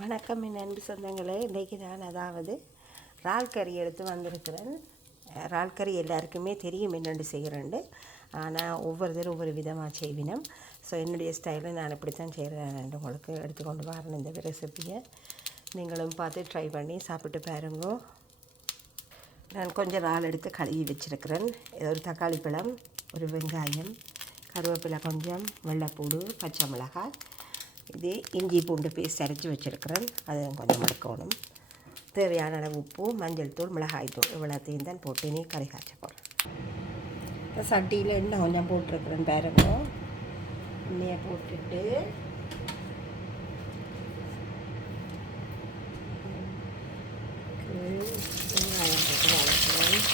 வணக்கம் என் அன்பு சொந்தங்களே. இன்றைக்கி நான் இறால் கறி எடுத்து வந்திருக்கிறேன். இறால் கறி எல்லாருக்குமே தெரியும் என்னென்று செய்கிறேன்ட்டு. ஆனால் ஒவ்வொருத்தரும் ஒவ்வொரு விதமாக செய்வினோம். ஸோ என்னுடைய ஸ்டைலில் நான் இப்படி தான் செய்கிறேன். உங்களுக்கு எடுத்துக்கொண்டு வரணும் இந்த ரெசிப்பியை. நீங்களும் பார்த்து ட்ரை பண்ணி சாப்பிட்டு பாருங்க. நான் கொஞ்சம் இறால் எடுத்து கழுவி வச்சுருக்கிறேன். ஒரு தக்காளி பழம், ஒரு வெங்காயம், கருவேப்பிலை கொஞ்சம், வெள்ளைப்பூடு, பச்சை மிளகாய், இது இஞ்சி பூண்டு பேஸ்ட் அரைச்சி வச்சுருக்கிறேன். அதை கொஞ்சம் எடுக்கணும். தேவையான அளவு உப்பு, மஞ்சள் தூள், மிளகாய் தூள் இவ்வளோத்தையும் தான் போட்டு நீ கறி காய்ச்ச போகிறேன். இப்போ சட்டியில் எண்ணெய் கொஞ்சம் போட்டிருக்கிறேன் பாருங்க. எண்ணெயை போட்டுட்டு வெங்காயம் போட்டு வளர்க்குறேன்.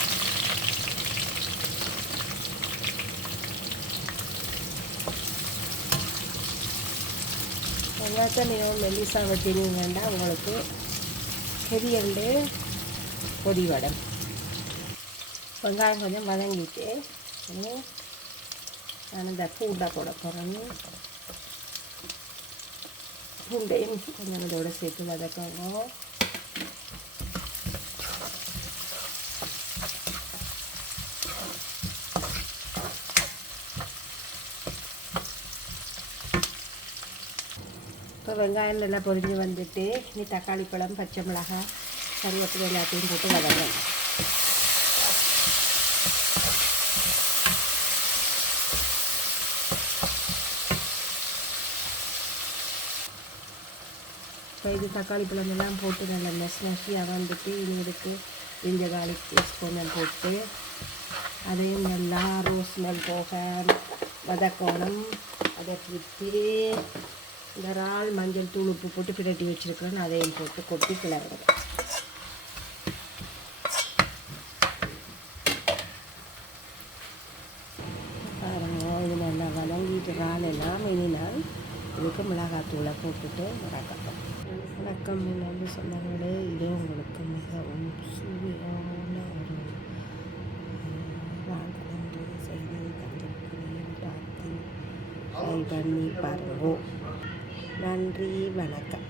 வெங்காயத்தை நீங்கள் மெல்லிசா வெட்டினீங்கன்னா உங்களுக்கு பொரியண்டு பொடி வடம். வெங்காயம் கொஞ்சம் வதங்கிட்டு நான் இந்த பூண்டை போட போகிறேன். பூண்டையும் கொஞ்சம் இதோட சேர்த்து வதக்கணும். இப்போ வெங்காயம் நல்லா பொரிஞ்சு வந்துட்டு இனி தக்காளி பழம், பச்சை மிளகாய், கருவேப்பிலை எல்லாத்தையும் போட்டு வதங்கணும். இப்போ இது தக்காளி பழம் எல்லாம் போட்டு நல்லா நெசியாக வந்துட்டு இனி எடுத்து இஞ்சி கார்லிக் பேஸ்ட் கொஞ்சம் போட்டு அதையும் நல்லா ரோஸ் ஸ்மெல் போக வதக்கணும். அதை விட்டு இந்த இறால் மஞ்சள் தூள் உப்பு போட்டு பிரட்டி வச்சுருக்கிறேன். அதையும் போட்டு கொட்டி கிளறுறேன். பாருங்க, இது நல்லா வதங்கிட்டு இறால் எல்லாம் இனினால் இதுக்கு மிளகாத்தூளை போட்டுட்டு வதக்கப்போம். வணக்கம் என்னென்னு சொன்னாங்களே. இதே உங்களுக்கு மிகவும் சுவையான ஒரு இறால் கொண்டு செய்து தந்திருக்கிறேன். பார்த்து ட்ரை பண்ணி பாருங்க. நன்றி, வணக்கம்.